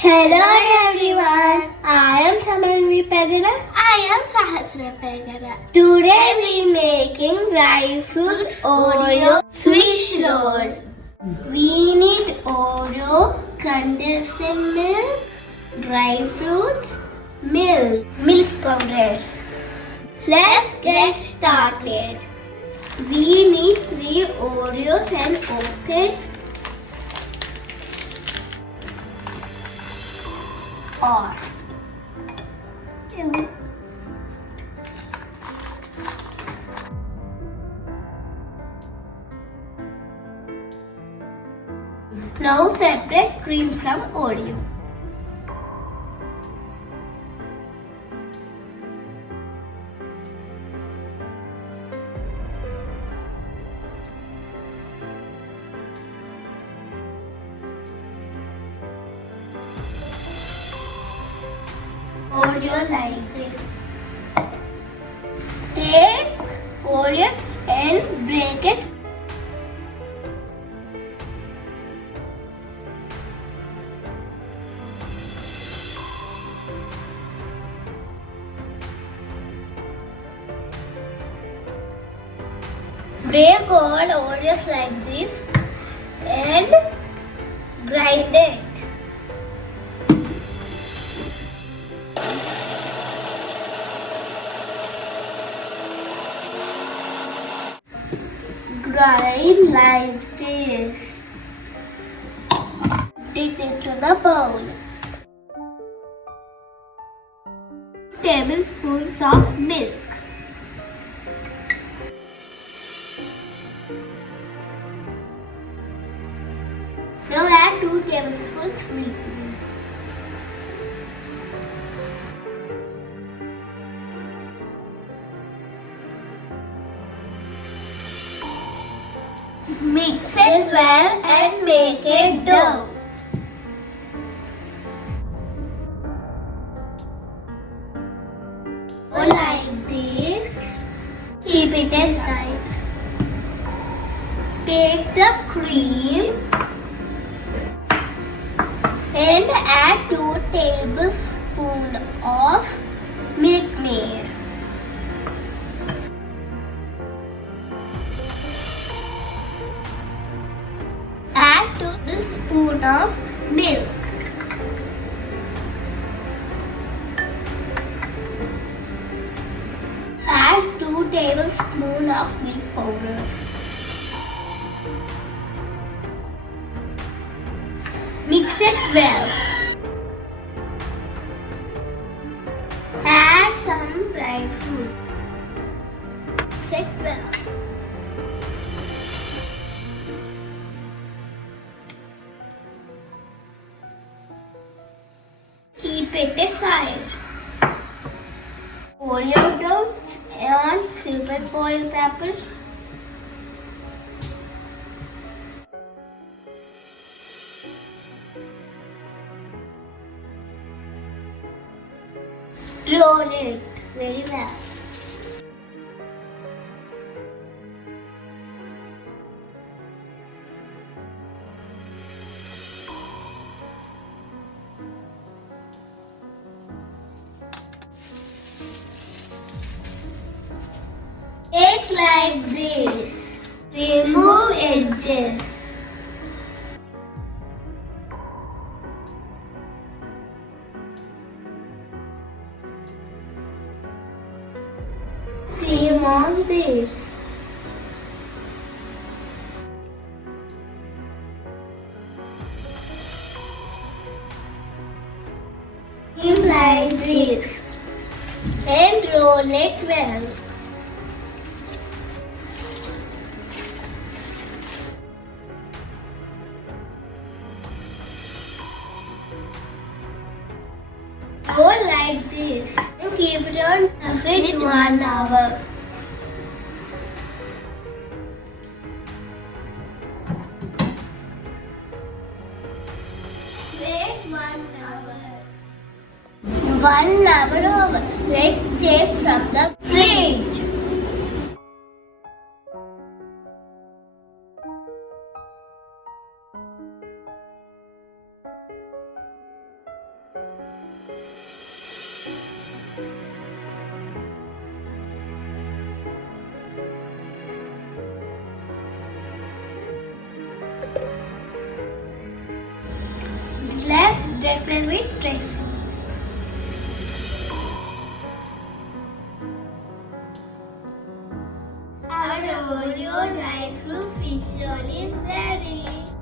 Hello everyone, I am Samanvi Pegada. I am Sahasra Pegada. Today we making dry fruits Oreo Swiss roll. We need Oreo, condensed milk, dry fruits, milk powder. Let's get started. We need 3 Oreos and open or now separate cream from Oreo. Oreo like this. Take Oreo and break it. Break all Oreos like this and grind it. Grind like this. Put it into the bowl. Tablespoons of milk. Now add 2 tablespoons milk. Mix it well and make a dough. Like this. Keep it aside. Take the cream and add 2 tablespoons of milk maid. Add 2 tablespoons of milk. Add 2 tablespoons of milk powder. Mix it well. Add some dry fruits. Mix it well. Keep it aside. Oreo dots on silver foil paper. Roll it very well. Take like this. Remove edges. Cream on this. Cream like this and roll it well. Go like this and keep it on the fridge 1 hour. Wait 1 hour. 1 hour over. Take from the fridge. fill with dry fruits. Our Oreo dry fruit fish roll is ready.